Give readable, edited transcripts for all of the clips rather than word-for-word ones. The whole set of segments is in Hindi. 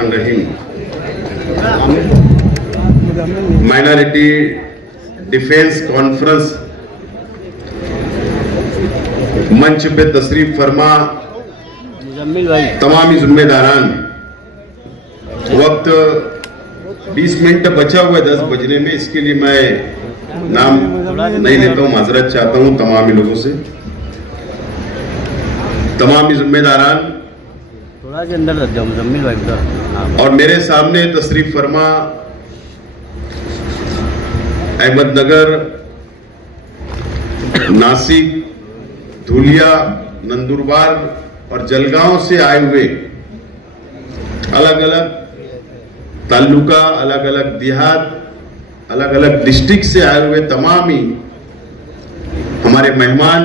बिस्मिल्लाहिर्रहमानिर्रहीम। माइनॉरिटी डिफेंस कॉन्फ्रेंस मंच पे तशरीफ फरमा तमामी जिम्मेदारान, वक्त 20 मिनट बचा हुआ है 10 बजने में, इसके लिए मैं नाम नहीं लेता हूं, माजरत चाहता हूं तमामी लोगों से। तमामी जिम्मेदारान थोड़ा के अंदर लग जाओ मुजम्मिल भाई उधर। और मेरे सामने तशरीफ फरमा अहमदनगर, नासिक, धुलिया, नंदुरबार और जलगांव से आए हुए अलग अलग ताल्लुका, अलग अलग देहात, अलग अलग डिस्ट्रिक्ट से आए हुए तमाम ही हमारे मेहमान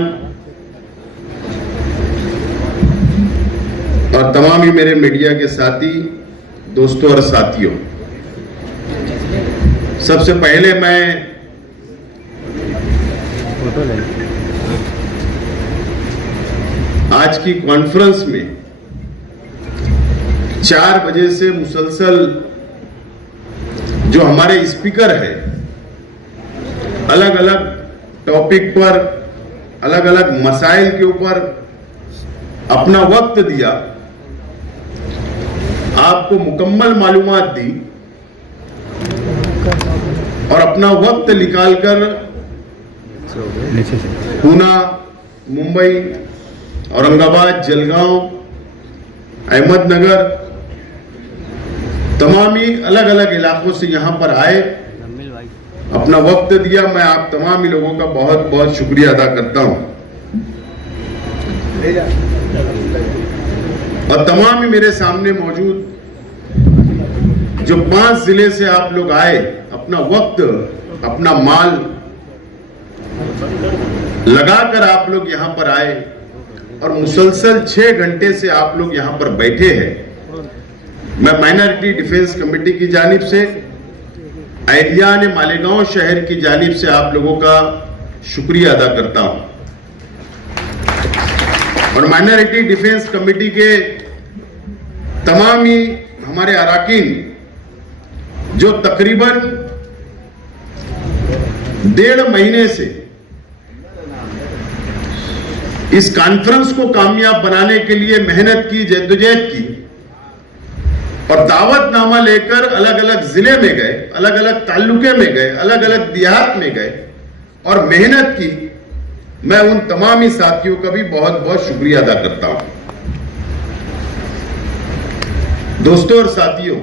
और तमाम ही मेरे मीडिया के साथी, दोस्तों और साथियों, सबसे पहले मैं आज की कॉन्फ्रेंस में 4 बजे से मुसलसल जो हमारे स्पीकर है अलग अलग टॉपिक पर, अलग अलग मसाइल के ऊपर अपना वक्त दिया, आपको मुकम्मल मालूमात दी और अपना वक्त निकालकर पूना, मुंबई, औरंगाबाद, जलगांव, अहमदनगर, तमामी अलग अलग इलाकों से यहां पर आए, अपना वक्त दिया। मैं आप तमामी लोगों का बहुत बहुत शुक्रिया अदा करता हूं और तमाम ही मेरे सामने मौजूद जो 5 जिले से आप लोग आए, अपना वक्त, अपना माल लगाकर आप लोग यहां पर आए और मुसलसल 6 घंटे से आप लोग यहां पर बैठे हैं। मैं माइनॉरिटी डिफेंस कमेटी की जानिब से, आइडियान मालेगांव शहर की जानिब से आप लोगों का शुक्रिया अदा करता हूं और माइनॉरिटी डिफेंस कमेटी के तमाम ही हमारे अराकीन जो तकरीबन 1.5 महीने से इस कॉन्फ्रेंस को कामयाब बनाने के लिए मेहनत की, जद्दोजहद की और दावतनामा लेकर अलग अलग जिले में गए, अलग अलग ताल्लुके में गए, अलग अलग देहात में गए और मेहनत की, मैं उन तमामी साथियों का भी बहुत बहुत शुक्रिया अदा करता हूं। दोस्तों और साथियों,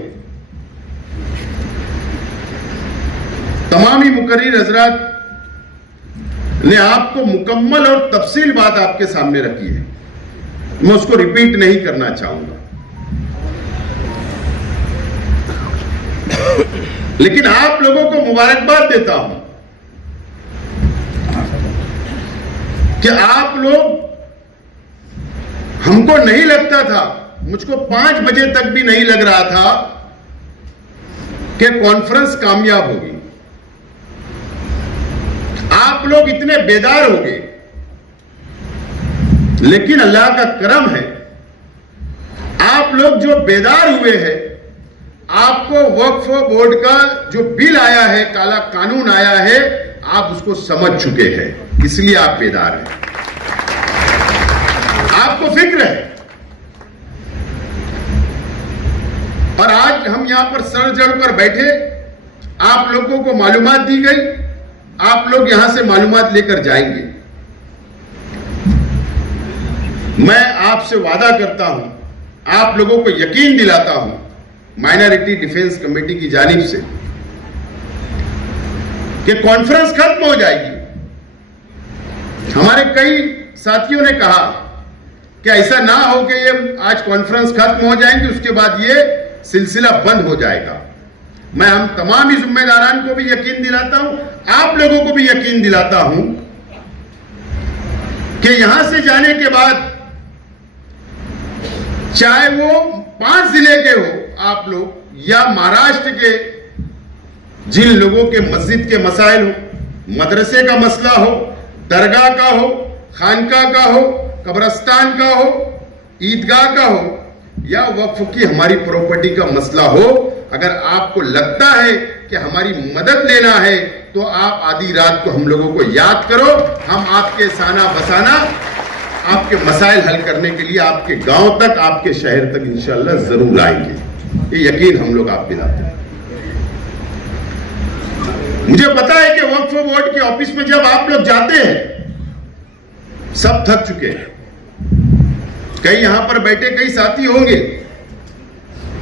तमामी मुकर्रिर हजरात ने आपको मुकम्मल और तफसील बात आपके सामने रखी है, मैं उसको रिपीट नहीं करना चाहूंगा, लेकिन आप लोगों को मुबारकबाद देता हूं कि आप लोग, हमको नहीं लगता था, मुझको 5 बजे तक भी नहीं लग रहा था कि कॉन्फ्रेंस कामयाब होगी। आप लोग इतने बेदार हो गए, लेकिन अल्लाह का करम है, आप लोग जो बेदार हुए हैं, आपको वक्फ बोर्ड का जो बिल आया है, काला कानून आया है, आप उसको समझ चुके हैं, इसलिए आप बेदार हैं, आपको फिक्र है। और आज हम यहां पर सर जड़कर बैठे, आप लोगों को मालूमात दी गई, आप लोग यहां से मालूमात लेकर जाएंगे। मैं आपसे वादा करता हूं, आप लोगों को यकीन दिलाता हूं माइनॉरिटी डिफेंस कमेटी की जानिब से कि कॉन्फ्रेंस खत्म हो जाएगी। हमारे कई साथियों ने कहा कि ऐसा ना हो कि ये आज कॉन्फ्रेंस खत्म हो जाएंगी, उसके बाद ये सिलसिला बंद हो जाएगा। मैं हम तमाम ही जिम्मेदारान को भी यकीन दिलाता हूं, आप लोगों को भी यकीन दिलाता हूं कि यहां से जाने के बाद, चाहे वो 5 जिले के हो आप लोग, या महाराष्ट्र के जिन लोगों के मस्जिद के मसाइल हो, मदरसे का मसला हो, दरगाह का हो, खानका का हो, कब्रस्तान का हो, ईदगाह का हो, या वक्फ की हमारी प्रॉपर्टी का मसला हो, अगर आपको लगता है कि हमारी मदद लेना है तो आप आधी रात को हम लोगों को याद करो। हम आपके साना बसाना, आपके मसाइल हल करने के लिए आपके गांव तक, आपके शहर तक इंशाअल्लाह जरूर आएंगे। ये यकीन हम लोग आप दिलाते हैं। मुझे पता है कि वक्फ बोर्ड के ऑफिस में जब आप लोग जाते हैं, सब थक चुके हैं। कई यहां पर बैठे कई साथी होंगे,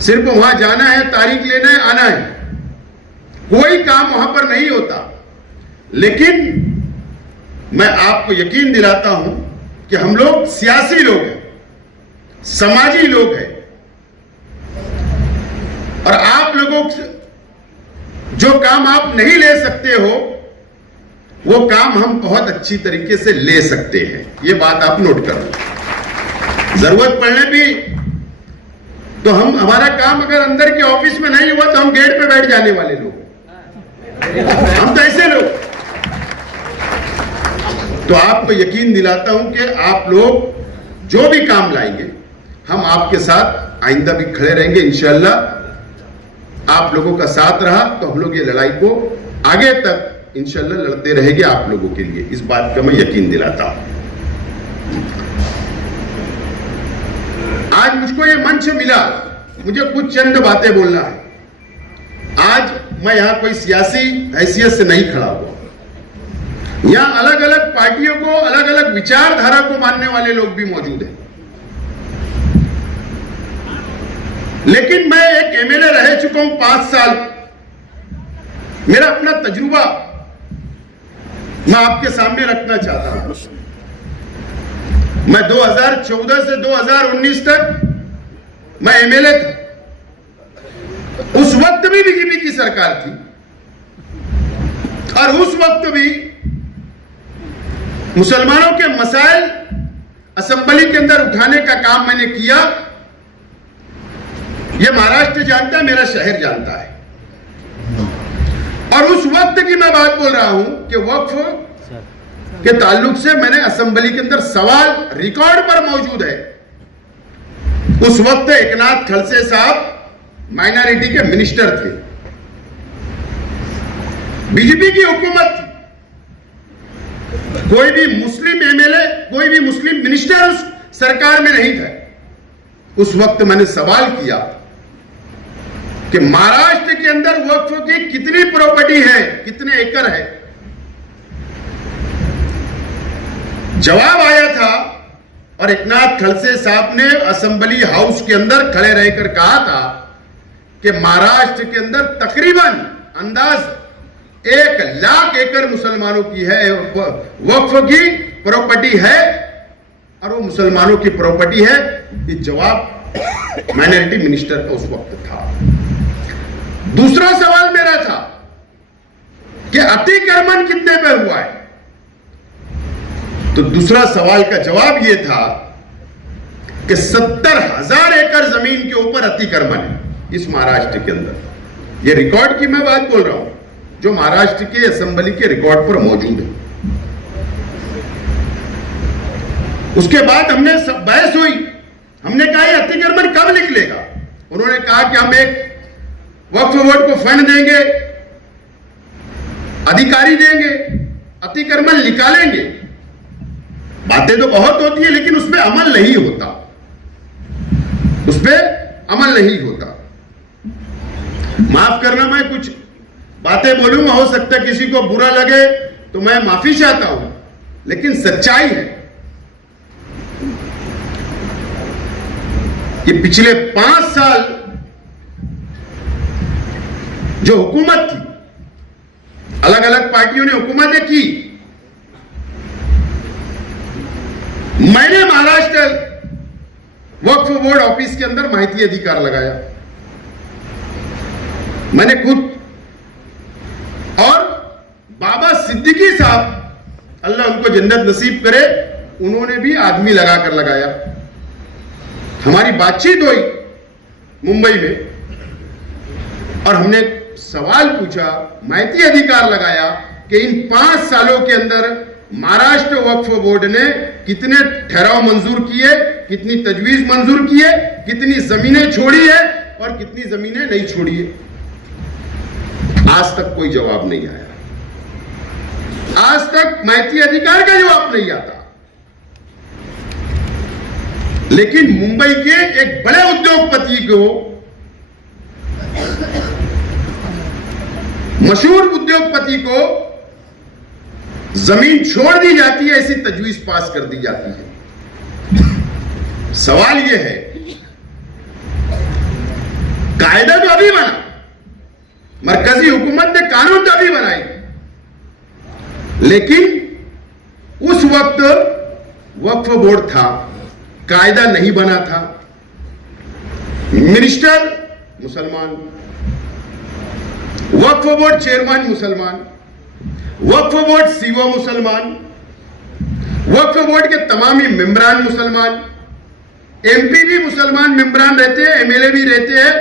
सिर्फ वहां जाना है, तारीख लेना है, आना है, कोई काम वहां पर नहीं होता। लेकिन मैं आपको यकीन दिलाता हूं कि हम लोग सियासी लोग हैं, समाजी लोग हैं, और आप लोगों जो काम आप नहीं ले सकते हो वो काम हम बहुत अच्छी तरीके से ले सकते हैं। ये बात आप नोट कर लो। जरूरत पड़ने भी तो हमारा काम अगर अंदर के ऑफिस में नहीं हुआ तो हम गेट पे बैठ जाने वाले लोग, हम तो ऐसे लोग। तो आपको यकीन दिलाता हूं कि आप लोग जो भी काम लाएंगे हम आपके साथ आइंदा भी खड़े रहेंगे इंशाअल्लाह। आप लोगों का साथ रहा तो हम लोग ये लड़ाई को आगे तक इंशाअल्लाह लड़ते रहेंगे आप लोगों के लिए, इस बात का मैं यकीन दिलाता हूं। आज मुझको ये मंच मिला, मुझे कुछ चंद बातें बोलना है। आज मैं यहां कोई सियासी हैसियत से नहीं खड़ा हुआ। यहां अलग अलग पार्टियों को, अलग अलग विचारधारा को मानने वाले लोग भी मौजूद हैं। लेकिन मैं एक एमएलए रह चुका हूं 5 साल। मेरा अपना तजुर्बा मैं आपके सामने रखना चाहता हूं। मैं 2014 से 2019 तक मैं एमएलए था। उस वक्त भी बीजेपी की सरकार थी और उस वक्त भी मुसलमानों के मसाइल असेंबली के अंदर उठाने का काम मैंने किया। यह महाराष्ट्र जानता है, मेरा शहर जानता है। और उस वक्त की मैं बात बोल रहा हूं कि वक्फ के ताल्लुक से मैंने असेंबली के अंदर सवाल रिकॉर्ड पर मौजूद है। उस वक्त एकनाथ खड़से साहब माइनॉरिटी के मिनिस्टर थे, बीजेपी की हुकूमत थी। कोई भी मुस्लिम एमएलए, कोई भी मुस्लिम मिनिस्टर उस सरकार में नहीं था। उस वक्त मैंने सवाल किया कि महाराष्ट्र के अंदर वक्फ की कितनी प्रॉपर्टी है, कितने एकड़ है। जवाब आया था और एकनाथ खड़से साहब ने असेंबली हाउस के अंदर खड़े रहकर कहा था कि महाराष्ट्र के अंदर तकरीबन अंदाज 1 लाख एकड़ मुसलमानों की है, वक्फ की प्रॉपर्टी है और वो मुसलमानों की प्रॉपर्टी है। ये जवाब माइनॉरिटी मिनिस्टर का उस वक्त था। दूसरा सवाल मेरा था कि अतिक्रमण कितने पे हुआ है। तो दूसरा सवाल का जवाब यह था कि 70,000 एकड़ जमीन के ऊपर अतिक्रमण है इस महाराष्ट्र के अंदर। यह रिकॉर्ड की मैं बात बोल रहा हूं, जो महाराष्ट्र के असेंबली के रिकॉर्ड पर मौजूद है। उसके बाद हमने बहस हुई, हमने कहा यह अतिक्रमण कब निकलेगा। उन्होंने कहा कि हम एक वक्फ बोर्ड को फंड देंगे, अधिकारी देंगे, अतिक्रमण निकालेंगे। बातें तो बहुत होती है लेकिन उस पर अमल नहीं होता, उस पर अमल नहीं होता। माफ करना, मैं कुछ बातें बोलूंगा, हो सकता है किसी को बुरा लगे तो मैं माफी चाहता हूं, लेकिन सच्चाई है कि पिछले 5 साल जो हुकूमत थी, अलग अलग पार्टियों ने हुकूमतें की, मैंने महाराष्ट्र वक्फ बोर्ड ऑफिस के अंदर माहिती अधिकार लगाया, मैंने खुद। और बाबा सिद्दीकी साहब, अल्लाह उनको जन्नत नसीब करे, उन्होंने भी आदमी लगाकर लगाया। हमारी बातचीत हुई मुंबई में और हमने सवाल पूछा, माहिती अधिकार लगाया कि इन 5 सालों के अंदर महाराष्ट्र वक्फ बोर्ड ने कितने ठहराव मंजूर किए, कितनी तजवीज मंजूर की है, कितनी जमीनें छोड़ी है और कितनी जमीनें नहीं छोड़ी है। आज तक कोई जवाब नहीं आया। आज तक माहिती अधिकार का जवाब नहीं आता। लेकिन मुंबई के एक बड़े उद्योगपति को, मशहूर उद्योगपति को जमीन छोड़ दी जाती है, ऐसी तजवीज पास कर दी जाती है। सवाल यह है, कायदा तो अभी बना, मरकजी हुकूमत ने कानून तो अभी बनाई, लेकिन उस वक्त वक्फ बोर्ड था, कायदा नहीं बना था, मिनिस्टर मुसलमान, वक्फ बोर्ड चेयरमैन मुसलमान, वक्फ बोर्ड सीओ मुसलमान, वक्फ बोर्ड के तमामी मेंबरान मुसलमान, एमपी भी मुसलमान मेंबरान रहते हैं, एमएलए भी रहते हैं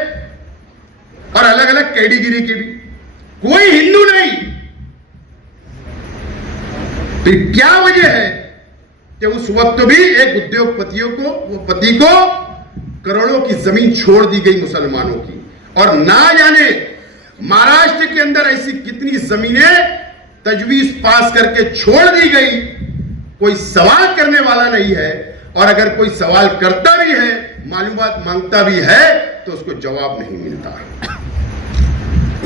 और अलग अलग कैटेगरी के भी, कोई हिंदू नहीं। फिर क्या वजह है कि उस वक्त भी एक उद्योगपति को करोड़ों की जमीन छोड़ दी गई मुसलमानों की, और ना जाने महाराष्ट्र के अंदर ऐसी कितनी जमीनें तजवीज पास करके छोड़ दी गई। कोई सवाल करने वाला नहीं है, और अगर कोई सवाल करता भी है, मालूमात मांगता भी है, तो उसको जवाब नहीं मिलता।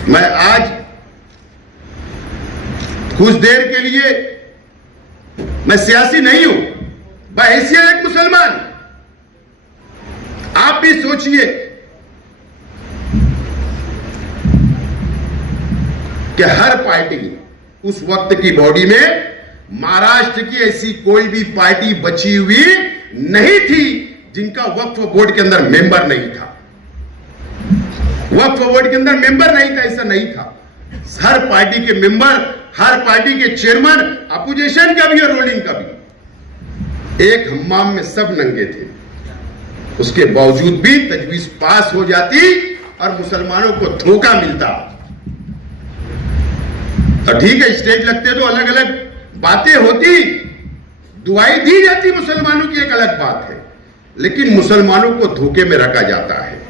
मैं आज कुछ देर के लिए, मैं सियासी नहीं हूं, बहैसियत एक मुसलमान, आप भी सोचिए कि हर पार्टी उस वक्त की बॉडी में, महाराष्ट्र की ऐसी कोई भी पार्टी बची हुई नहीं थी जिनका वक्फ बोर्ड के अंदर मेंबर नहीं था। वक्फ बोर्ड के अंदर मेंबर नहीं था, ऐसा नहीं था। हर पार्टी के मेंबर, हर पार्टी के चेयरमैन, अपोजिशन का भी और रूलिंग का भी, एक हम्माम में सब नंगे थे। उसके बावजूद भी तजवीज पास हो जाती और मुसलमानों को धोखा मिलता। और ठीक है, स्टेज लगते तो अलग अलग बातें होती, दुआई दी जाती मुसलमानों की, एक अलग बात है, लेकिन मुसलमानों को धोखे में रखा जाता है।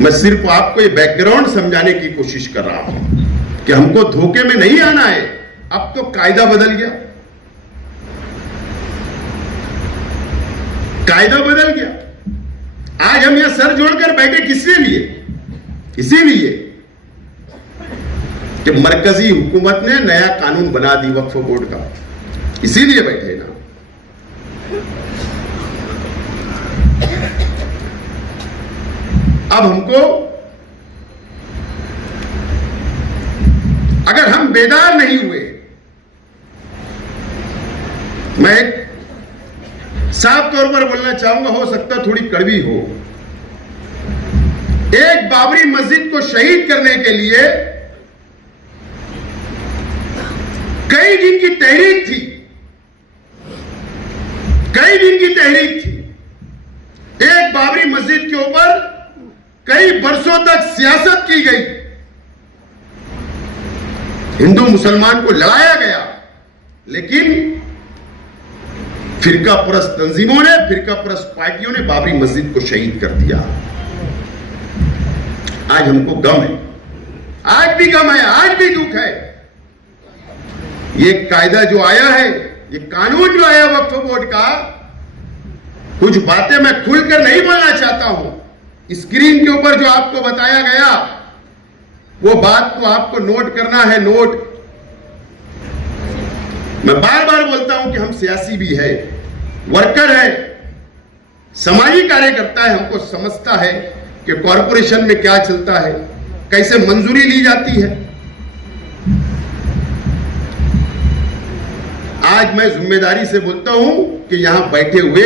मैं सिर्फ आपको ये बैकग्राउंड समझाने की कोशिश कर रहा हूं कि हमको धोखे में नहीं आना है। अब तो कायदा बदल गया, कायदा बदल गया। आज हम यहां सर जोड़कर बैठे किसके लिए? इसीलिए कि मरकजी हुकूमत ने नया कानून बना दी वक्फ बोर्ड का, इसीलिए बैठे ना। अब हमको, अगर हम बेदार नहीं हुए, मैं साफ तौर पर बोलना चाहूंगा, हो सकता थोड़ी कड़वी हो, एक बाबरी मस्जिद को शहीद करने के लिए कई दिन की तहरीक थी, कई दिन की तहरीक थी। एक बाबरी मस्जिद के ऊपर कई बरसों तक सियासत की गई, हिंदू मुसलमान को लड़ाया गया, लेकिन फिरका परस्त तंजीमों ने, फिरका परस्त पार्टियों ने बाबरी मस्जिद को शहीद कर दिया। आज हमको गम है, आज भी गम है, आज भी दुख है। ये कायदा जो आया है, ये कानून जो आया वक्फ बोर्ड का, कुछ बातें मैं खुलकर नहीं बोलना चाहता हूं। स्क्रीन के ऊपर जो आपको बताया गया, वो बात को आपको नोट करना है, नोट। मैं बार बार बोलता हूं कि हम सियासी भी है, वर्कर है, समाजी कार्यकर्ता है, हमको समझता है कि कॉरपोरेशन में क्या चलता है, कैसे मंजूरी ली जाती है। आज मैं जिम्मेदारी से बोलता हूं कि यहां बैठे हुए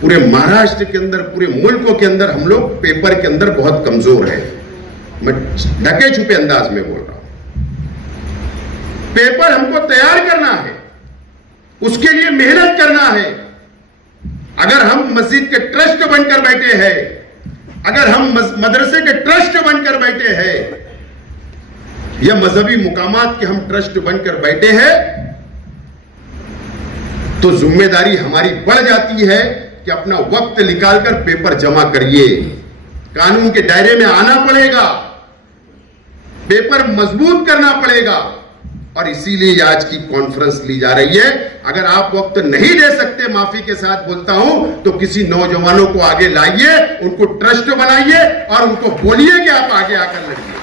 पूरे महाराष्ट्र के अंदर, पूरे मुल्कों के अंदर हम लोग पेपर के अंदर बहुत कमजोर हैं। मैं ढके छुपे अंदाज में बोल रहा हूं। पेपर हमको तैयार करना है, उसके लिए मेहनत करना है। अगर हम मस्जिद के ट्रस्ट बनकर बैठे हैं, अगर हम मदरसे के ट्रस्ट बनकर बैठे हैं, या मजहबी मुकामात के हम ट्रस्ट बनकर बैठे हैं, तो जिम्मेदारी हमारी बढ़ जाती है कि अपना वक्त निकालकर पेपर जमा करिए। कानून के दायरे में आना पड़ेगा, पेपर मजबूत करना पड़ेगा, और इसीलिए आज की कॉन्फ्रेंस ली जा रही है। अगर आप वक्त नहीं दे सकते, माफी के साथ बोलता हूं, तो किसी नौजवानों को आगे लाइए, उनको ट्रस्ट बनाइए और उनको बोलिए कि आप आगे आकर लड़िए।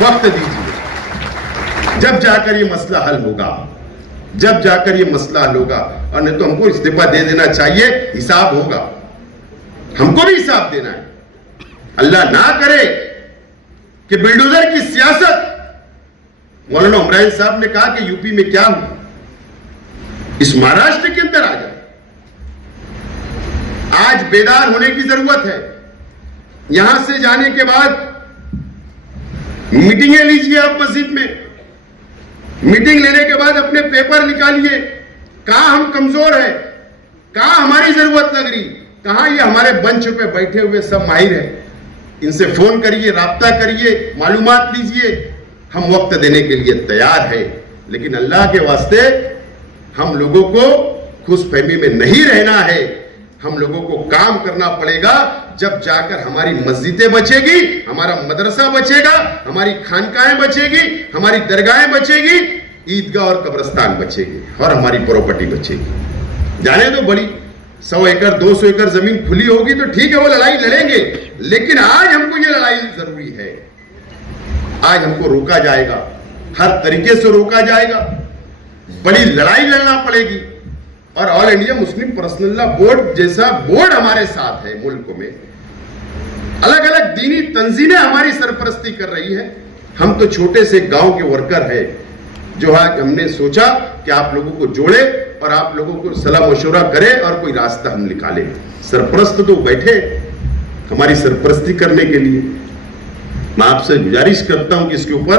वक्त दीजिए, जब जाकर ये मसला हल होगा, जब जाकर ये मसला हल होगा। और नहीं तो हमको इस्तीफा दे देना चाहिए, हिसाब होगा, हमको भी हिसाब देना है। अल्लाह ना करे कि बिल्डोजर की सियासत, मौलाना इमरान साहब ने कहा कि यूपी में क्या हुआ, इस महाराष्ट्र के अंदर आ जाए। आज बेदार होने की जरूरत है। यहां से जाने के बाद मीटिंगें लीजिए आप मस्जिद में, मीटिंग लेने के बाद अपने पेपर निकालिए, कहां हम कमजोर हैं, कहां हमारी जरूरत लग रही, कहां ये हमारे मंच पे बैठे हुए सब माहिर हैं, इनसे फोन करिए, राब्ता करिए, मालूमात लीजिए। हम वक्त देने के लिए तैयार है, लेकिन अल्लाह के वास्ते हम लोगों को खुशफहमी में नहीं रहना है। हम लोगों को काम करना पड़ेगा, जब जाकर हमारी मस्जिदें बचेगी, हमारा मदरसा बचेगा, हमारी खानकाहें बचेगी, हमारी दरगाहें बचेगी, ईदगाह और कब्रिस्तान बचेगी, और हमारी प्रॉपर्टी बचेगी। जाने दो बड़ी 100 एकड़ 200 एकड़ जमीन खुली होगी तो ठीक है, वो लड़ाई लड़ेंगे, लेकिन आज हमको ये लड़ाई जरूरी है। आज हमको रोका जाएगा, हर तरीके से रोका जाएगा, बड़ी लड़ाई लड़ना पड़ेगी। और all India Muslim personal law board जैसा बोर्ड हमारे साथ है मुल्क में, अलग अलग दीनी तंजीमें हमारी सरपरस्ती कर रही है। हम तो छोटे से गांव के वर्कर हैं, जो आज हमने सोचा कि आप लोगों को जोड़े और आप लोगों को सलाह मशवरा करें और कोई रास्ता हम निकालें। सरपरस्त तो बैठे हमारी सरपरस्ती करने के लिए। मैं आपसे गुजारिश करता हूं कि इसके ऊपर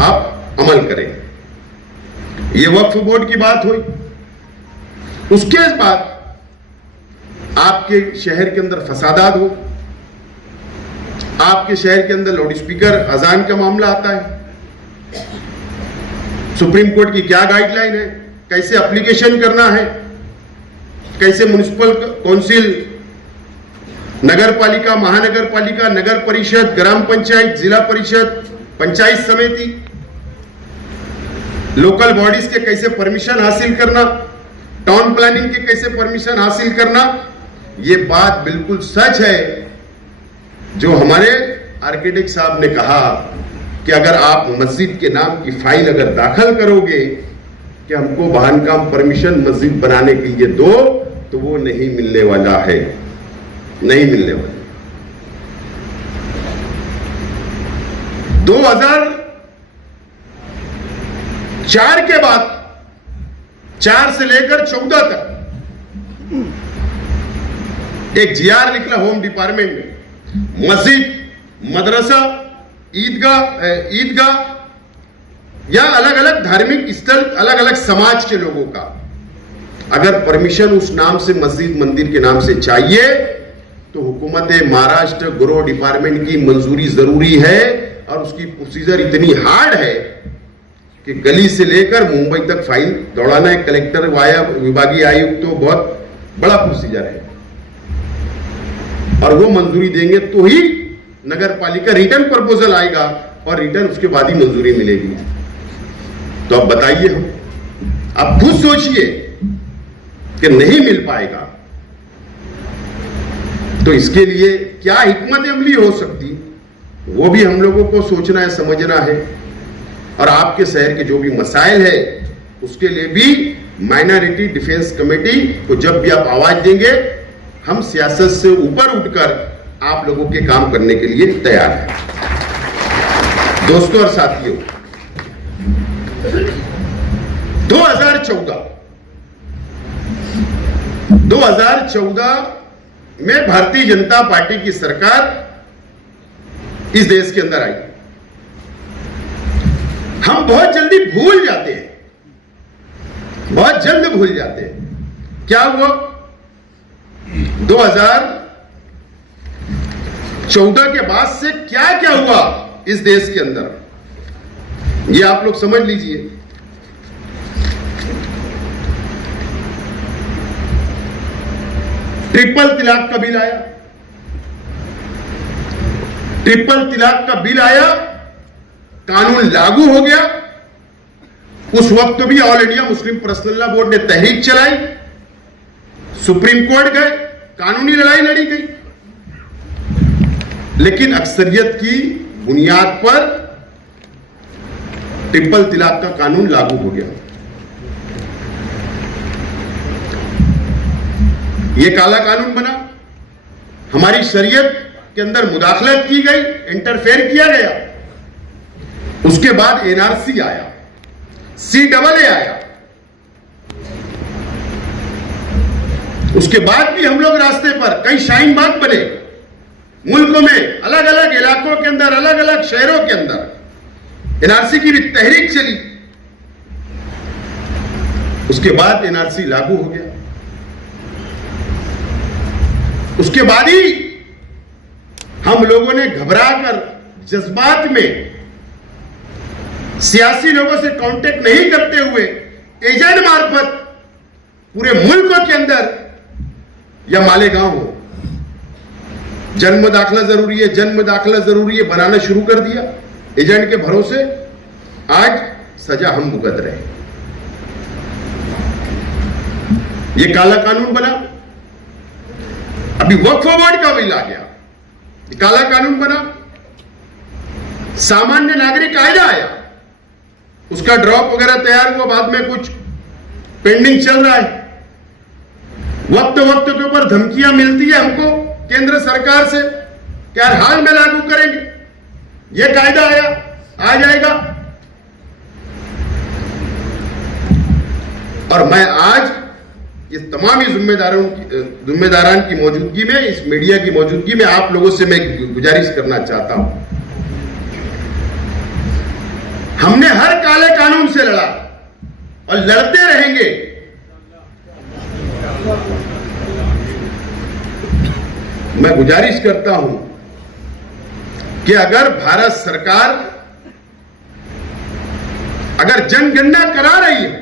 आप अमल करें। ये वक्फ बोर्ड की बात हुई, उसके बाद आपके शहर के अंदर फसादात हो, आपके शहर के अंदर लाउड स्पीकर अजान का मामला आता है। सुप्रीम कोर्ट की क्या गाइडलाइन है, कैसे एप्लीकेशन करना है, कैसे म्युनिसिपल काउंसिल, नगर पालिका, महानगर पालिका, नगर परिषद, ग्राम पंचायत, जिला परिषद, पंचायत समिति, लोकल बॉडीज के कैसे परमिशन हासिल करना, टाउन प्लानिंग के कैसे परमिशन हासिल करना। ये बात बिल्कुल सच है जो हमारे आर्किटेक्ट साहब ने कहा कि अगर आप मस्जिद के नाम की फाइल अगर दाखिल करोगे कि हमको बांधकाम परमिशन मस्जिद बनाने के लिए दो, तो वो नहीं मिलने वाला है, नहीं मिलने वाला। 2004 के बाद 4 से लेकर 14 तक एक जीआर निकला होम डिपार्टमेंट में, मस्जिद, मदरसा, ईदगाह या अलग अलग धार्मिक स्थल, अलग अलग समाज के लोगों का अगर परमिशन उस नाम से मस्जिद मंदिर के नाम से चाहिए तो हुकूमत महाराष्ट्र गृह डिपार्टमेंट की मंजूरी जरूरी है। और उसकी प्रोसीजर इतनी हार्ड है कि गली से लेकर मुंबई तक फाइल दौड़ाना है, कलेक्टर वाया विभागीय आयुक्त, तो बहुत बड़ा प्रोसीजर है। और वो मंजूरी देंगे तो ही नगर पालिका रिटर्न प्रपोजल आएगा और रिटर्न उसके बाद ही मंजूरी मिलेगी। तो अब बताइए, हम आप खुद सोचिए कि नहीं मिल पाएगा, तो इसके लिए क्या हिकमत अमली हो सकती, वो भी हम लोगों को सोचना है, समझना है। और आपके शहर के जो भी मसाइल है उसके लिए भी माइनॉरिटी डिफेंस कमेटी को जब भी आप आवाज देंगे, हम सियासत से ऊपर उठकर आप लोगों के काम करने के लिए तैयार हैं। दोस्तों और साथियों, 2014 में भारतीय जनता पार्टी की सरकार इस देश के अंदर आई। हम बहुत जल्दी भूल जाते हैं, बहुत जल्द भूल जाते हैं। क्या हुआ 2014 के बाद से, क्या क्या हुआ इस देश के अंदर, ये आप लोग समझ लीजिए। ट्रिपल तलाक का बिल आया, ट्रिपल तलाक का बिल आया, कानून लागू हो गया। उस वक्त भी all India Muslim personal law board ने तहरीक चलाई, सुप्रीम कोर्ट गए, कानूनी लड़ाई लड़ी गई, लेकिन अक्सरियत की बुनियाद पर ट्रिपल तलाक का कानून लागू हो गया। यह काला कानून बना, हमारी शरीयत के अंदर मुदाखलत की गई, इंटरफेयर किया गया। उसके बाद एनआरसी आया, CAA आया, उसके बाद भी हम लोग रास्ते पर कई शाहीन बाग बने, मुल्क में अलग अलग इलाकों के अंदर, अलग अलग शहरों के अंदर एनआरसी की भी तहरीक चली। उसके बाद एनआरसी लागू हो गया। उसके बाद ही हम लोगों ने घबराकर, जज्बात में, सियासी लोगों से कांटेक्ट नहीं करते हुए एजेंट मार्फत पूरे मुल्क के अंदर या मालेगांव हो, जन्म दाखला जरूरी है, जन्म दाखला जरूरी है, बनाना शुरू कर दिया एजेंट के भरोसे। आज सजा हम भुगत रहे हैं। यह काला कानून बना। अभी वक्फ बोर्ड का बिल आ गया, काला कानून बना। सामान्य नागरिक कायदा आया, उसका ड्रॉप वगैरह तैयार हुआ, बाद में कुछ पेंडिंग चल रहा है। वक्त वक्त के ऊपर धमकियां मिलती है हमको केंद्र सरकार से कि हर हाल में लागू करेंगे, यह कायदा आया, आ जाएगा। और मैं आज ये तमाम ही जिम्मेदारान की मौजूदगी में, इस मीडिया की मौजूदगी में आप लोगों से मैं गुजारिश करना चाहता हूं। हमने हर काले कानून से लड़ा और लड़ते रहेंगे। मैं गुजारिश करता हूं कि अगर भारत सरकार अगर जनगणना करा रही है,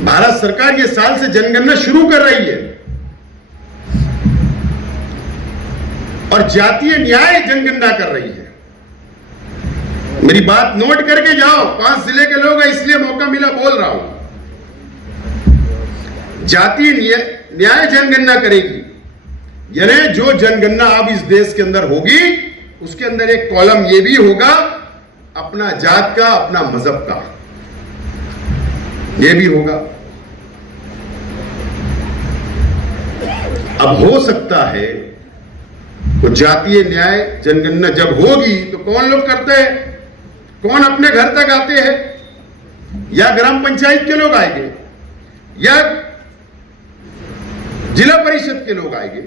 भारत सरकार ये साल से जनगणना शुरू कर रही है और जातीय न्याय जनगणना कर रही है, मेरी बात नोट करके जाओ, 5 जिले के लोग हैं इसलिए मौका मिला बोल रहा हूं। जातीय न्याय जनगणना करेगी, यानी जो जनगणना अब इस देश के अंदर होगी उसके अंदर एक कॉलम यह भी होगा अपना जात का, अपना मजहब का, यह भी होगा। अब हो सकता है तो जातीय न्याय जनगणना जब होगी तो कौन लोग करते हैं, कौन अपने घर तक आते हैं, या ग्राम पंचायत के लोग आएंगे, या जिला परिषद के लोग आएंगे,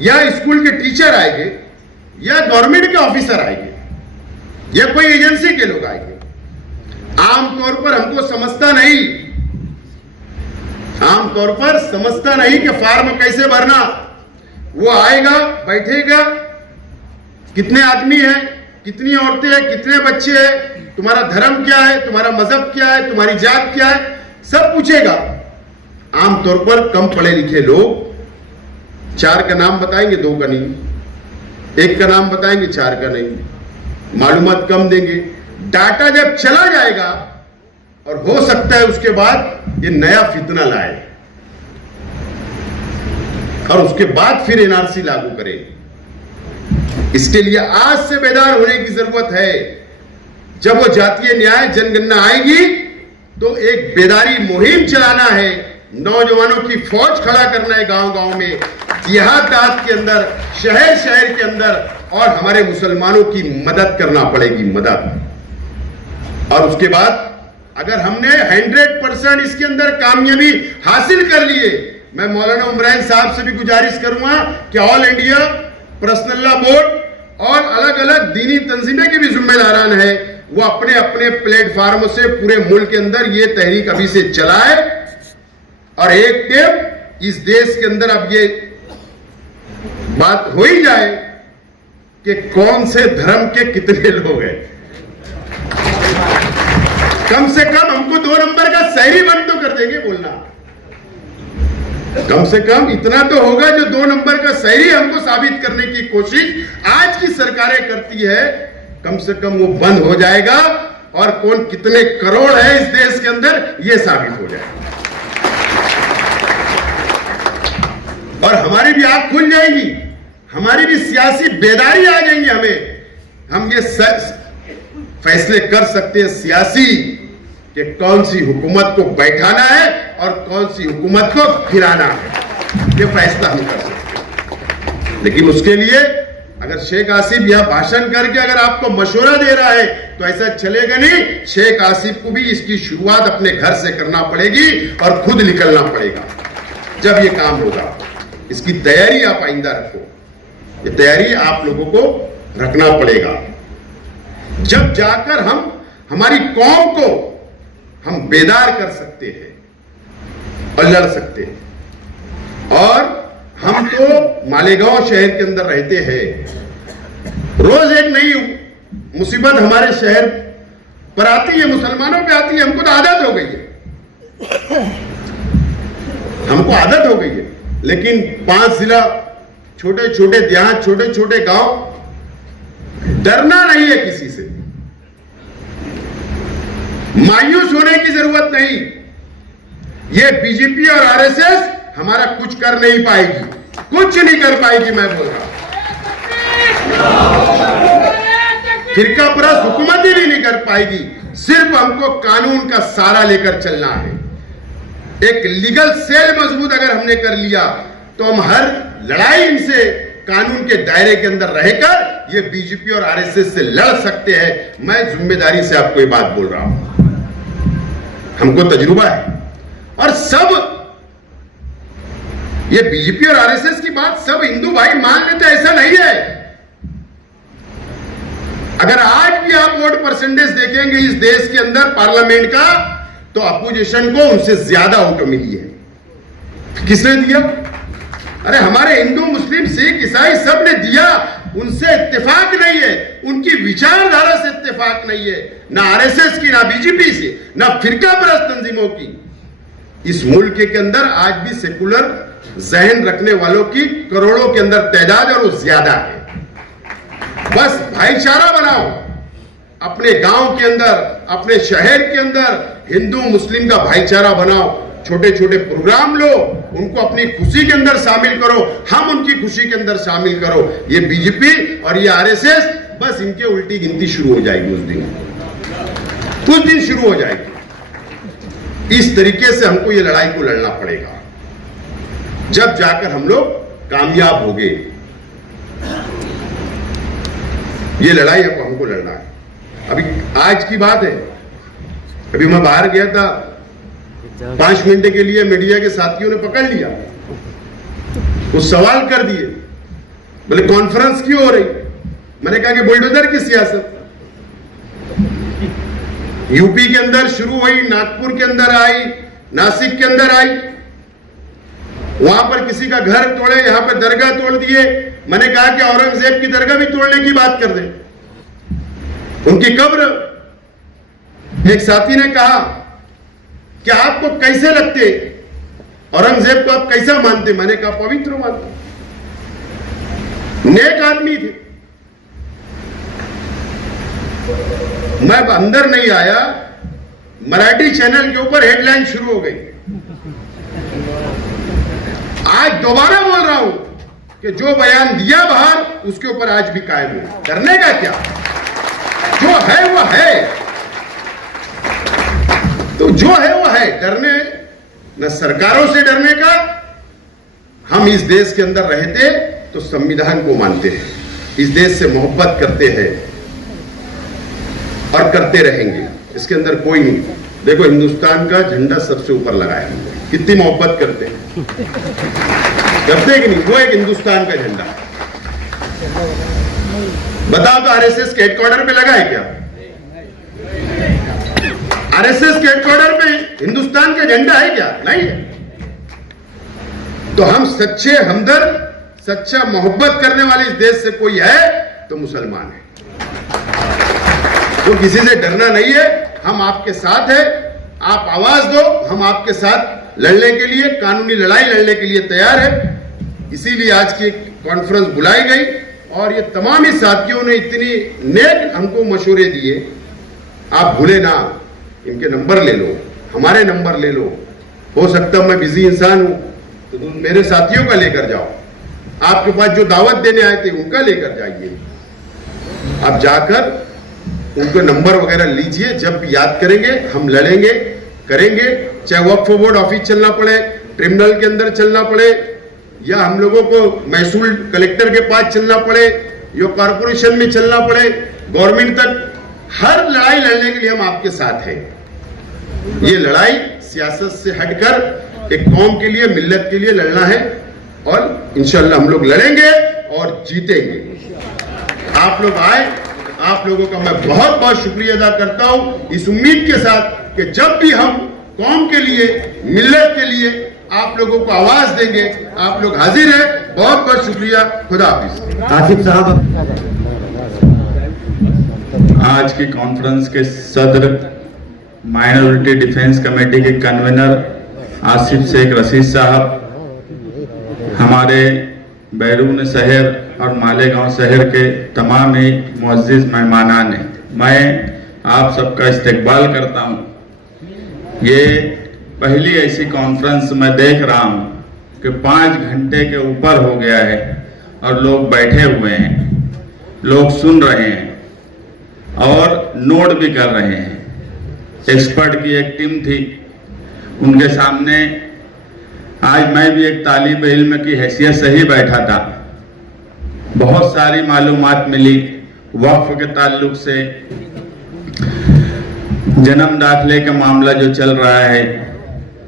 या स्कूल के टीचर आएंगे, या गवर्नमेंट के ऑफिसर आएंगे, या कोई एजेंसी के लोग आएंगे। आमतौर पर हमको आमतौर पर समझता नहीं कि फॉर्म कैसे भरना। वो आएगा, बैठेगा, कितने आदमी हैं, कितनी औरतें हैं, कितने बच्चे हैं, तुम्हारा धर्म क्या है, तुम्हारा मजहब क्या है, तुम्हारी जात क्या है, सब पूछेगा। आमतौर पर कम पढ़े लिखे लोग 4 का नाम बताएंगे, 2 का नहीं, 1 का नाम बताएंगे, 4 का नहीं, मालूमात कम देंगे। डाटा जब चला जाएगा और हो सकता है उसके बाद ये नया फितना लाए और उसके बाद फिर एनआरसी लागू करें। इसके लिए आज से बेदार होने की जरूरत है। जब वो जातीय न्याय जनगणना आएगी तो एक बेदारी मुहिम चलाना है, नौजवानों की फौज खड़ा करना है गांव-गांव में, देहात के अंदर, शहर के अंदर, और हमारे मुसलमानों की मदद करना पड़ेगी, मदद। और उसके बाद अगर हमने 100% इसके अंदर कामयाबी हासिल कर लिए, मैं मौलाना उमरान साहब से भी गुजारिश करूंगा कि all India personal law board और अलग अलग दीनी तंजीमें के भी जिम्मेदारान है, वो अपने अपने प्लेटफार्म से पूरे मुल्क के अंदर ये तहरीक अभी से चलाए और एक टेप इस देश के अंदर अब ये बात हो ही जाए कि कौन से धर्म के कितने लोग हैं। कम से कम हमको 2 नंबर का शहरी बंद तो कर देंगे बोलना। कम से कम इतना तो होगा जो 2 नंबर का सही हमको साबित करने की कोशिश आज की सरकारें करती है, कम से कम वो बंद हो जाएगा और कौन कितने करोड़ है इस देश के अंदर ये साबित हो जाएगा और हमारी भी आंख खुल जाएगी, हमारी भी सियासी बेदारी आ जाएंगी। हम ये फैसले कर सकते हैं सियासी कि कौन सी हुकूमत को बैठाना है और कौन सी हुकूमत को गिराना है, ये फैसला हम कर सकते हैं। लेकिन उसके लिए अगर शेख आसिफ यह भाषण करके अगर आपको मशवरा दे रहा है तो ऐसा चलेगा नहीं। शेख आसिफ को भी इसकी शुरुआत अपने घर से करना पड़ेगी और खुद निकलना पड़ेगा जब ये काम होगा। इसकी तैयारी आप आइंदा रखो, ये तैयारी आप लोगों को रखना पड़ेगा, जब जाकर हम हमारी कौम को हम बेदार कर सकते हैं और लड़ सकते हैं। और हम तो मालेगांव शहर के अंदर रहते हैं, रोज एक नई मुसीबत हमारे शहर पर आती है, मुसलमानों पे आती है। हमको तो आदत हो गई है, हमको आदत हो गई है। लेकिन 5 जिला, छोटे छोटे देहात, छोटे छोटे गांव, डरना नहीं है किसी से, मायूस होने की जरूरत नहीं। ये बीजेपी और आरएसएस हमारा कुछ कर नहीं पाएगी, कुछ नहीं कर पाएगी। मैं बोल रहा हूं फिरका परस्त हुकूमत ही नहीं कर पाएगी। सिर्फ हमको कानून का सहारा लेकर चलना है। एक लीगल सेल मजबूत अगर हमने कर लिया तो हम हर लड़ाई इनसे कानून के दायरे के अंदर रहकर ये बीजेपी और आरएसएस से लड़ सकते हैं। मैं जिम्मेदारी से आपको ये बात बोल रहा हूं, हमको तजुर्बा है। और सब ये बीजेपी और आरएसएस की बात सब हिंदू भाई मान लेते, ऐसा नहीं है। अगर आज भी आप वोट परसेंटेज देखेंगे इस देश के अंदर पार्लियामेंट का, तो अपोजिशन को उनसे ज्यादा वोट मिली है। किसने दिया? अरे हमारे हिंदू, मुस्लिम, सिख, ईसाई सब ने दिया। उनसे इत्तेफाक नहीं है, उनकी विचारधारा से इत्तेफाक नहीं है, ना आरएसएस की, ना बीजेपी से, ना फिरका परस्त तंजीमों की। इस मुल्क के अंदर आज भी सेकुलर जहन रखने वालों की करोड़ों के अंदर तादाद है और वो ज्यादा है। बस भाईचारा बनाओ अपने गांव के अंदर, अपने शहर के अंदर, हिंदू मुस्लिम का भाईचारा बनाओ। छोटे छोटे प्रोग्राम लो, उनको अपनी खुशी के अंदर शामिल करो, हम उनकी खुशी के अंदर शामिल करो। ये बीजेपी और ये आरएसएस, बस इनके उल्टी गिनती शुरू हो जाएगी उस दिन शुरू हो जाएगी। इस तरीके से हमको ये लड़ाई को लड़ना पड़ेगा, जब जाकर हम लोग कामयाब होंगे। ये लड़ाई अब हमको लड़ना है। अभी आज की बात है, अभी मैं बाहर गया था, 5 मिनट के लिए मीडिया के साथियों ने पकड़ लिया, वो सवाल कर दिए, बोले कॉन्फ्रेंस क्यों हो रही? मैंने कहा कि बुलडोजर की सियासत यूपी के अंदर शुरू हुई, नागपुर के अंदर आई, नासिक के अंदर आई, वहां पर किसी का घर तोड़े, यहां पर दरगाह तोड़ दिए। मैंने कहा कि औरंगजेब की दरगाह भी तोड़ने की बात कर दे, उनकी कब्र। एक साथी ने कहा कि आपको कैसे लगते, औरंगजेब को आप कैसा मानते? मैंने कहा पवित्र मानते, नेक आदमी थे। मैं अंदर नहीं आया, मराठी चैनल के ऊपर हेडलाइन शुरू हो गई। आज दोबारा बोल रहा हूं कि जो बयान दिया बाहर, उसके ऊपर आज भी कायम है। डरने का क्या, जो है वो है, तो जो है वो है। डरने न सरकारों से डरने का। हम इस देश के अंदर रहते तो संविधान को मानते हैं, इस देश से मोहब्बत करते हैं और करते रहेंगे। इसके अंदर कोई नहीं। देखो हिंदुस्तान का झंडा सबसे ऊपर लगाया है, कितनी मोहब्बत करते हैं, करते कि नहीं? वो एक हिंदुस्तान का झंडा। बताओ तो आरएसएस के हेडक्वार्टर पे लगा है क्या? आरएसएस के हेडक्वार्टर पे हिंदुस्तान का झंडा है क्या? नहीं है। तो हम सच्चे हमदर्द, सच्चा मोहब्बत करने वाले इस देश से कोई है तो मुसलमान है। तो किसी से डरना नहीं है। हम आपके साथ हैं, आप आवाज दो, हम आपके साथ लड़ने के लिए, कानूनी लड़ाई लड़ने के लिए तैयार है। इसीलिए आज की कॉन्फ्रेंस बुलाई गई और ये तमाम ही साथियों ने इतनी नेक हमको मशवरे दिए। आप भूले ना, इनके नंबर ले लो, हमारे नंबर ले लो। हो सकता मैं बिजी इंसान हूं तो तुम मेरे साथियों का लेकर जाओ, आपके पास जो दावत देने आए थे उनका लेकर जाइए। आप जाकर उनको नंबर वगैरह लीजिए, जब भी याद करेंगे हम लड़ेंगे, करेंगे, चाहे वक्फ बोर्ड ऑफिस चलना पड़े, ट्रिब्यूनल के अंदर चलना पड़े, या हम लोगों को महसूल कलेक्टर के पास चलना पड़े, या कॉरपोरेशन में चलना पड़े, गवर्नमेंट तक, हर लड़ाई लड़ने के लिए हम आपके साथ हैं। ये लड़ाई सियासत से हटकर एक कौम के लिए, मिल्लत के लिए लड़ना है और इंशाअल्लाह हम लोग लड़ेंगे और जीतेंगे। आप लोग आए, आप लोगों का मैं बहुत बहुत शुक्रिया अदा करता हूं, इस उम्मीद के साथ कि जब भी हम कौम के लिए, मिल्लत के लिए आप लोगों को आवाज देंगे, आप लोग हाजिर हैं। बहुत बहुत शुक्रिया, खुदा हाफिज। आसिफ साहब, आज की कॉन्फ्रेंस के सदर, माइनॉरिटी डिफेंस कमेटी के कन्वीनर आसिफ शेख रशीद साहब, हमारे बैरून शहर और मालेगांव शहर के तमाम ही मुअज़्ज़िज़ मेहमानान हैं, मैं आप सबका इस्तकबाल करता हूं। ये पहली ऐसी कॉन्फ्रेंस मैं देख रहा हूं कि 5 घंटे के ऊपर हो गया है और लोग बैठे हुए हैं, लोग सुन रहे हैं और नोट भी कर रहे हैं। एक्सपर्ट की एक टीम थी, उनके सामने आज मैं भी एक तालिब इल्म की हैसियत से ही बैठा था। बहुत सारी मालूमात मिली वक्फ के ताल्लुक से, जन्म दाखिले का मामला जो चल रहा है,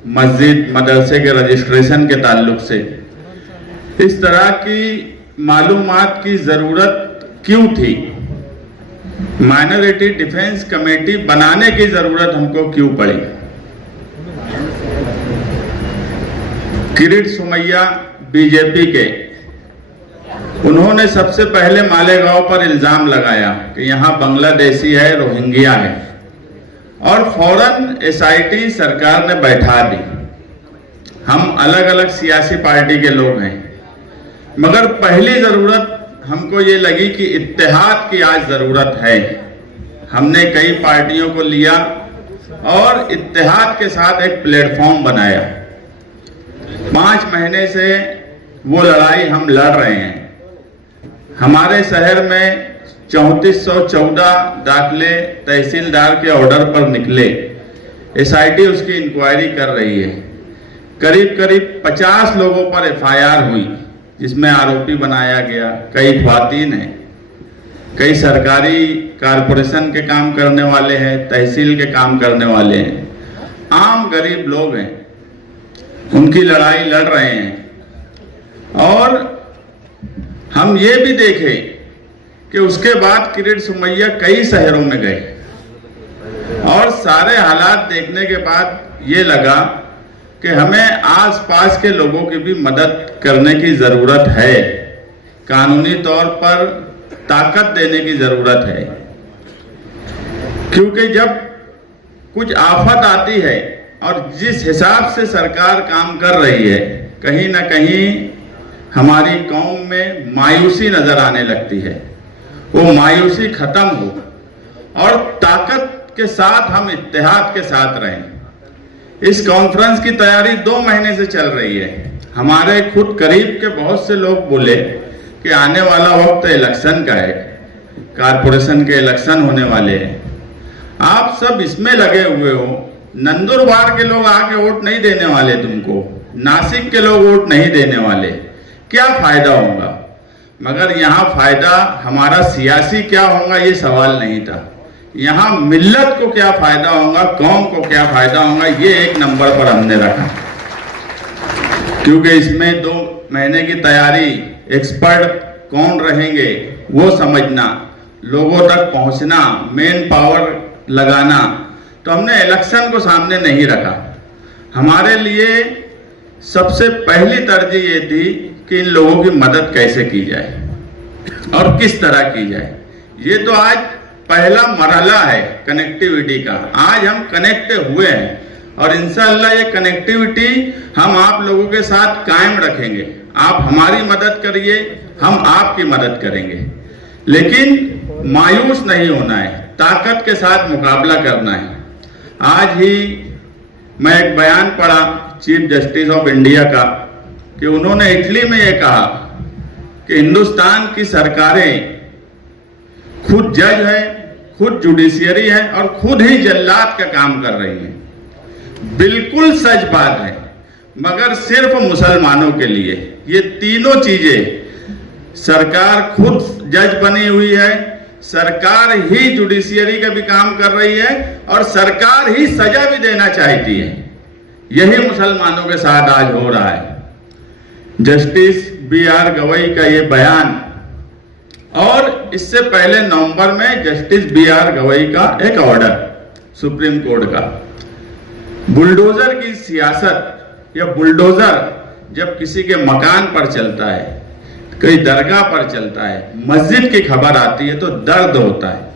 मस्जिद मदरसे के रजिस्ट्रेशन के ताल्लुक से। इस तरह की मालूमात की ज़रूरत क्यों थी, माइनॉरिटी डिफेंस कमेटी बनाने की ज़रूरत हमको क्यों पड़ी। किरीट सुमैया बीजेपी के, उन्होंने सबसे पहले मालेगांव पर इल्जाम लगाया कि यहाँ बांग्लादेशी है, रोहिंग्या है, और फौरन एसआईटी सरकार ने बैठा दी। हम अलग अलग सियासी पार्टी के लोग हैं, मगर पहली जरूरत हमको ये लगी कि इत्तेहाद की आज जरूरत है। हमने कई पार्टियों को लिया और इत्तेहाद के साथ एक प्लेटफॉर्म बनाया। 5 महीने से वो लड़ाई हम लड़ रहे हैं। हमारे शहर में 3414 दाखिले तहसीलदार के ऑर्डर पर निकले। एसआईटी उसकी इंक्वायरी कर रही है। करीब करीब 50 लोगों पर एफआईआर हुई, जिसमें आरोपी बनाया गया। कई ख्वातीन हैं, कई सरकारी कारपोरेशन के काम करने वाले हैं, तहसील के काम करने वाले हैं, आम गरीब लोग हैं, उनकी लड़ाई लड़ रहे हैं। और हम ये भी देखे कि उसके बाद किरीट सुमैया कई शहरों में गए और सारे हालात देखने के बाद ये लगा कि हमें आसपास के लोगों की भी मदद करने की ज़रूरत है, कानूनी तौर पर ताकत देने की ज़रूरत है। क्योंकि जब कुछ आफत आती है और जिस हिसाब से सरकार काम कर रही है, कहीं ना कहीं हमारी कौम में मायूसी नज़र आने लगती है। वो मायूसी खत्म हो और ताकत के साथ हम इत्तेहाद के साथ रहें। इस कॉन्फ्रेंस की तैयारी 2 महीने से चल रही है। हमारे खुद करीब के बहुत से लोग बोले कि आने वाला वक्त इलेक्शन का है, कारपोरेशन के इलेक्शन होने वाले हैं, आप सब इसमें लगे हुए हो। नंदुरबार के लोग आके वोट नहीं देने वाले तुमको, नासिक के लोग वोट नहीं देने वाले, क्या फायदा होगा। मगर यहाँ फायदा हमारा सियासी क्या होगा ये सवाल नहीं था, यहाँ मिल्लत को क्या फायदा होगा, कौम को क्या फायदा होगा, ये एक नंबर पर हमने रखा। क्योंकि इसमें 2 महीने की तैयारी, एक्सपर्ट कौन रहेंगे वो समझना, लोगों तक पहुंचना, मेन पावर लगाना, तो हमने इलेक्शन को सामने नहीं रखा। हमारे लिए सबसे पहली तरजीह ये थी कि इन लोगों की मदद कैसे की जाए और किस तरह की जाए। ये तो आज पहला मरहला है कनेक्टिविटी का। आज हम कनेक्ट हुए हैं और इंशाअल्लाह ये कनेक्टिविटी हम आप लोगों के साथ कायम रखेंगे। आप हमारी मदद करिए, हम आपकी मदद करेंगे, लेकिन मायूस नहीं होना है, ताकत के साथ मुकाबला करना है। आज ही मैं एक बयान पढ़ा चीफ जस्टिस ऑफ इंडिया का कि उन्होंने इटली में ये कहा कि हिंदुस्तान की सरकारें खुद जज है, खुद जुडिशियरी है और खुद ही जल्लाद का काम कर रही हैं। बिल्कुल सच बात है, मगर सिर्फ मुसलमानों के लिए। ये तीनों चीजें, सरकार खुद जज बनी हुई है, सरकार ही जुडिशियरी का भी काम कर रही है और सरकार ही सजा भी देना चाहती है। यही मुसलमानों के साथ आज हो रहा है। Justice B.R. गवई का ये बयान और इससे पहले नवंबर में जस्टिस B.R. गवई का एक ऑर्डर सुप्रीम कोर्ट का, बुलडोजर की सियासत या बुलडोजर जब किसी के मकान पर चलता है, कई दरगाह पर चलता है, मस्जिद की खबर आती है तो दर्द होता है।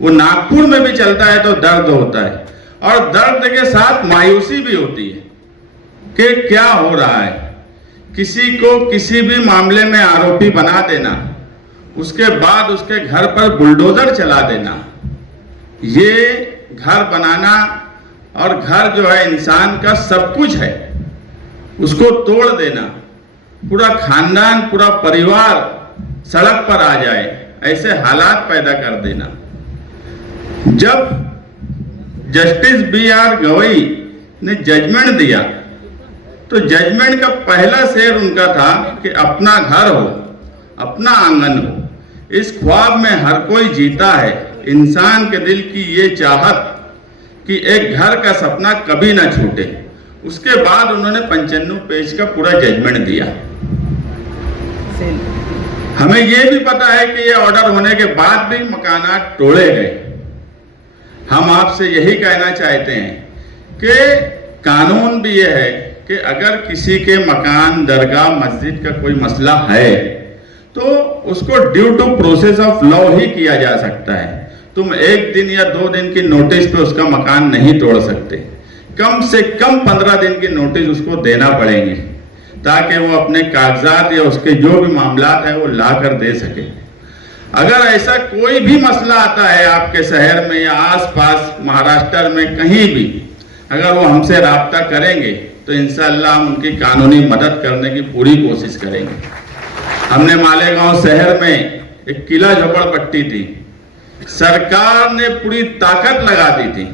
वो नागपुर में भी चलता है तो दर्द होता है और दर्द के साथ मायूसी भी होती है कि क्या हो रहा है। किसी को किसी भी मामले में आरोपी बना देना, उसके बाद उसके घर पर बुलडोजर चला देना, ये घर बनाना और घर जो है इंसान का सब कुछ है, उसको तोड़ देना, पूरा खानदान पूरा परिवार सड़क पर आ जाए, ऐसे हालात पैदा कर देना। जब जस्टिस B.R. गवई ने जजमेंट दिया तो जजमेंट का पहला शेर उनका था कि अपना घर हो, अपना आंगन हो। इस ख्वाब में हर कोई जीता है, इंसान के दिल की ये चाहत कि एक घर का सपना कभी ना छूटे। उसके बाद उन्होंने 95 पेज का पूरा जजमेंट दिया। हमें यह भी पता है कि ये ऑर्डर होने के बाद भी मकानात तोड़े गए। हम आपसे यही कहना चाहते हैं कि कानून भी ये है कि अगर किसी के मकान, दरगाह, मस्जिद का कोई मसला है तो उसको due to process of law ही किया जा सकता है। तुम 1 दिन या 2 दिन की नोटिस पे उसका मकान नहीं तोड़ सकते, कम से कम 15 दिन की नोटिस उसको देना पड़ेगी ताकि वो अपने कागजात या उसके जो भी मामलात है वो ला कर दे सके। अगर ऐसा कोई भी मसला आता है आपके शहर में या आसपास महाराष्ट्र में कहीं भी, अगर वो हमसे राब्ता करेंगे तो इंशाअल्लाह हम उनकी कानूनी मदद करने की पूरी कोशिश करेंगे। हमने मालेगांव शहर में एक किला झोपड़पट्टी थी, सरकार ने पूरी ताकत लगा दी थी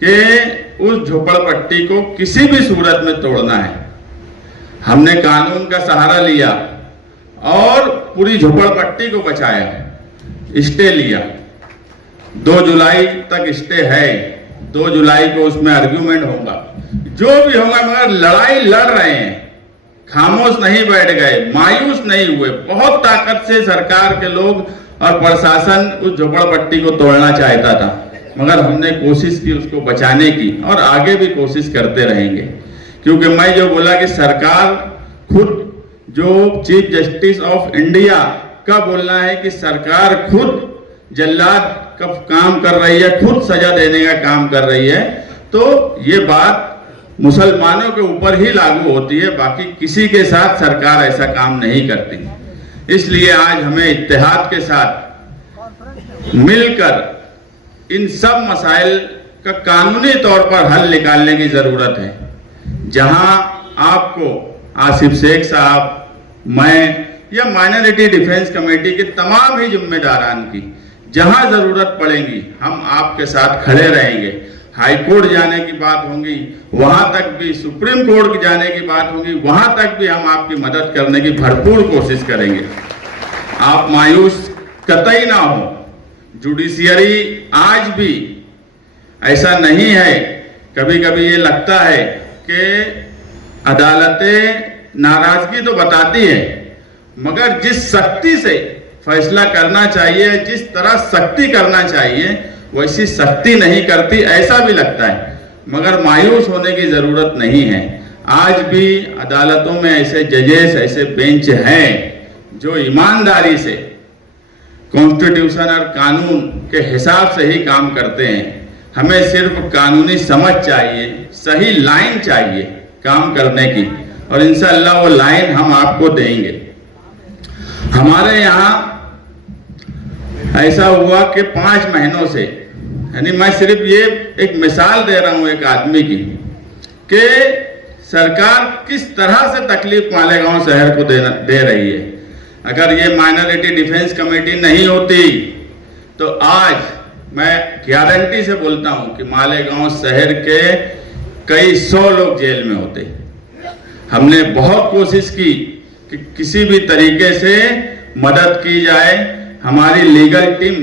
कि उस झोपड़पट्टी को किसी भी सूरत में तोड़ना है। हमने कानून का सहारा लिया और पूरी झोपड़पट्टी को बचाया, स्टे लिया। 2 जुलाई तक स्टे है, 2 जुलाई को उसमें आर्ग्यूमेंट होगा, जो भी होगा, मगर लड़ाई लड़ रहे हैं, खामोश नहीं बैठ गए, मायूस नहीं हुए। बहुत ताकत से सरकार के लोग और प्रशासन उस झोपड़पट्टी को तोड़ना चाहता था, मगर हमने कोशिश की उसको बचाने की और आगे भी कोशिश करते रहेंगे। क्योंकि मैं जो बोला कि सरकार खुद, जो चीफ जस्टिस ऑफ इंडिया का बोलना है कि सरकार खुद जल्लाद का काम कर रही है, खुद सजा देने का काम कर रही है, तो ये बात मुसलमानों के ऊपर ही लागू होती है, बाकी किसी के साथ सरकार ऐसा काम नहीं करती। इसलिए आज हमें इत्तेहाद के साथ मिलकर इन सब मसाइल का कानूनी तौर पर हल निकालने की जरूरत है। जहां आपको आसिफ शेख साहब, मैं या माइनॉरिटी डिफेंस कमेटी के तमाम ही जिम्मेदारान की जहां जरूरत पड़ेगी हम आपके साथ खड़े रहेंगे। हाई कोर्ट जाने की बात होगी, वहां तक भी सुप्रीम कोर्ट जाने की बात होगी, वहां तक भी हम आपकी मदद करने की भरपूर कोशिश करेंगे। आप मायूस कतई ना हो। जुडिशियरी आज भी ऐसा नहीं है, कभी कभी ये लगता है कि अदालतें नाराजगी तो बताती है, मगर जिस सख्ती से फैसला करना चाहिए, जिस तरह सख्ती करना चाहिए, वैसी सख्ती नहीं करती, ऐसा भी लगता है। मगर मायूस होने की जरूरत नहीं है। आज भी अदालतों में ऐसे जजेस, ऐसे बेंच हैं जो ईमानदारी से कॉन्स्टिट्यूशन और कानून के हिसाब से ही काम करते हैं। हमें सिर्फ कानूनी समझ चाहिए, सही लाइन चाहिए काम करने की, और इंशाअल्लाह वो लाइन हम आपको देंगे। हमारे यहाँ ऐसा हुआ कि 5 महीनों से, यानी मैं सिर्फ ये एक मिसाल दे रहा हूं एक आदमी की, कि सरकार किस तरह से तकलीफ मालेगांव शहर को दे रही है। अगर ये माइनॉरिटी डिफेंस कमेटी नहीं होती तो आज मैं गारंटी से बोलता हूं कि मालेगांव शहर के कई 100 लोग जेल में होते। हमने बहुत कोशिश की कि किसी भी तरीके से मदद की जाए। हमारी लीगल टीम,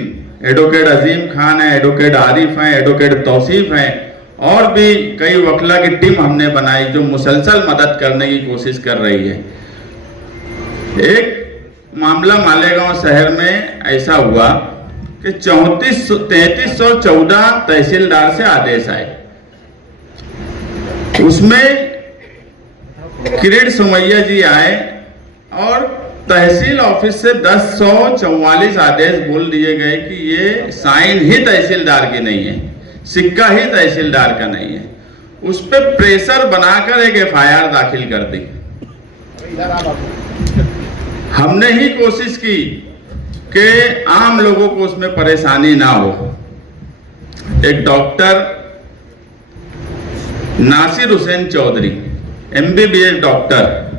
एडवोकेट अजीम खान है, एडवोकेट आरिफ हैं, एडवोकेट तौसीफ हैं, और भी कई वकला की टीम हमने बनाई जो मुसलसल मदद करने की कोशिश कर रही है। एक मामला मालेगांव शहर में ऐसा हुआ कि 3314 तहसीलदार से आदेश आए। उसमें किरीट सुमैया जी आए और तहसील ऑफिस से 1044 आदेश बोल दिए गए कि ये साइन ही तहसीलदार की नहीं है, सिक्का ही तहसीलदार का नहीं है। उस पर प्रेशर बनाकर एक FIR दाखिल कर दी। हमने ही कोशिश की कि आम लोगों को उसमें परेशानी ना हो। एक doctor Nasir Hussain Chaudhary, MBBS doctor,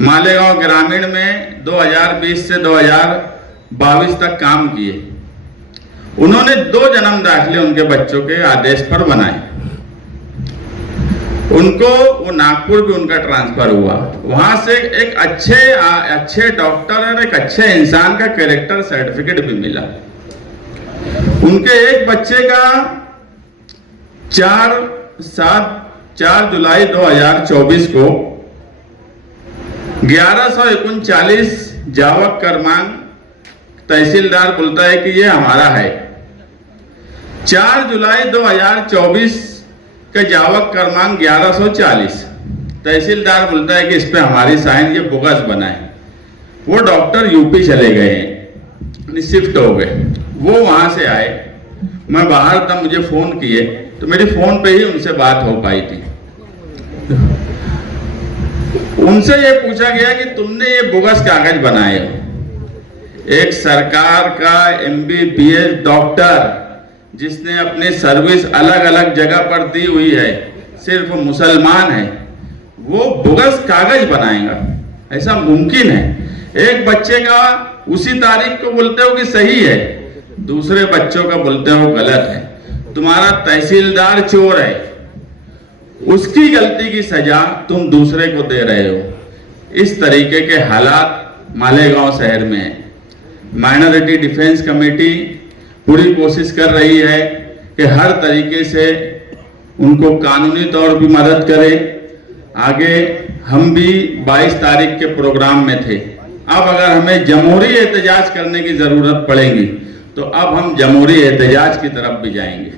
Malegaon ग्रामीण में 2020 से 2022 तक काम किए। उन्होंने 2 जन्म दाखिले उनके बच्चों के आदेश पर बनाए। उनको वो नागपुर भी उनका ट्रांसफर हुआ। वहां से एक अच्छे डॉक्टर और एक अच्छे इंसान का कैरेक्टर सर्टिफिकेट भी मिला। उनके एक बच्चे का 4 जुलाई 2024 को 1139 जावक क्रमांक तहसीलदार बोलता है कि ये हमारा है। 4 जुलाई 2024 का जावक क्रमांक 1140 तहसीलदार बोलता है कि इस पे हमारी साइन, ये बोगस बनाए। वो डॉक्टर यूपी चले गए हैं, शिफ्ट हो गए। वो वहां से आए, मैं बाहर था, मुझे फोन किए तो मेरी फोन पे ही उनसे बात हो पाई थी। उनसे ये पूछा गया कि तुमने ये बोगस कागज बनाए हो। एक सरकार का MBBS डॉक्टर जिसने अपनी सर्विस अलग अलग जगह पर दी हुई है, सिर्फ मुसलमान है, वो बोगस कागज बनाएगा? ऐसा मुमकिन है? एक बच्चे का उसी तारीख को बोलते हो कि सही है, दूसरे बच्चों का बोलते हो गलत है। तुम्हारा तहसीलदार चोर है, उसकी गलती की सजा तुम दूसरे को दे रहे हो। इस तरीके के हालात मालेगांव शहर में है। माइनॉरिटी डिफेंस कमेटी पूरी कोशिश कर रही है कि हर तरीके से उनको कानूनी तौर पर मदद करे। आगे हम भी 22 तारीख के प्रोग्राम में थे। अब अगर हमें जमहूरी एहतजाज करने की जरूरत पड़ेगी तो अब हम जमहूरी एहतजाज की तरफ भी जाएंगे।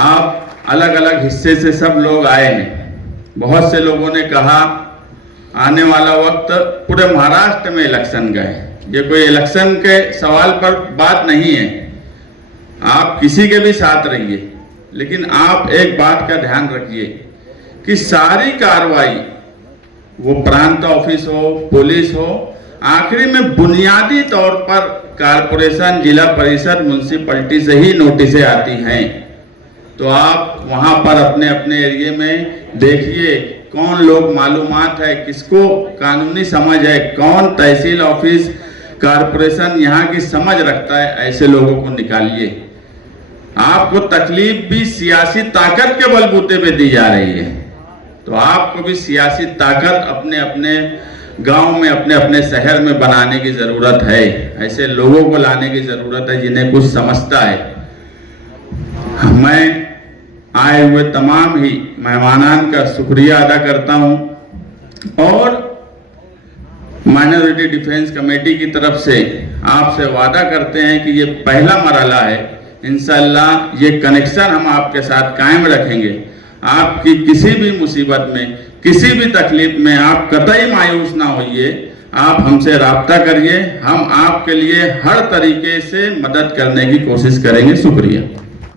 आप अलग अलग हिस्से से सब लोग आए हैं। बहुत से लोगों ने कहा आने वाला वक्त पूरे महाराष्ट्र में इलेक्शन का है। ये कोई इलेक्शन के सवाल पर बात नहीं है। आप किसी के भी साथ रहिए, लेकिन आप एक बात का ध्यान रखिए कि सारी कार्रवाई, वो प्रांत ऑफिस हो, पुलिस हो, आखिरी में बुनियादी तौर पर कारपोरेशन, जिला परिषद, म्युनिसिपैलिटी से ही नोटिसें आती हैं। तो आप वहां पर अपने अपने एरिया में देखिए कौन लोग मालूमात है, किसको कानूनी समझ है, कौन तहसील ऑफिस, कारपोरेशन यहाँ की समझ रखता है, ऐसे लोगों को निकालिए। आपको तकलीफ भी सियासी ताकत के बलबूते पे दी जा रही है, तो आपको भी सियासी ताकत अपने अपने गांव में, अपने अपने शहर में बनाने की जरूरत है। ऐसे लोगों को लाने की जरूरत है जिन्हें कुछ समझता है। मैं आए हुए तमाम ही मेहमानान का शुक्रिया अदा करता हूं और माइनॉरिटी डिफेंस कमेटी की तरफ से आपसे वादा करते हैं कि ये पहला मरहला है। इंशाअल्लाह ये कनेक्शन हम आपके साथ कायम रखेंगे। आपकी किसी भी मुसीबत में, किसी भी तकलीफ में आप कतई मायूस ना होइए। आप हमसे राब्ता करिए, हम आपके लिए हर तरीके से मदद करने की कोशिश करेंगे। शुक्रिया।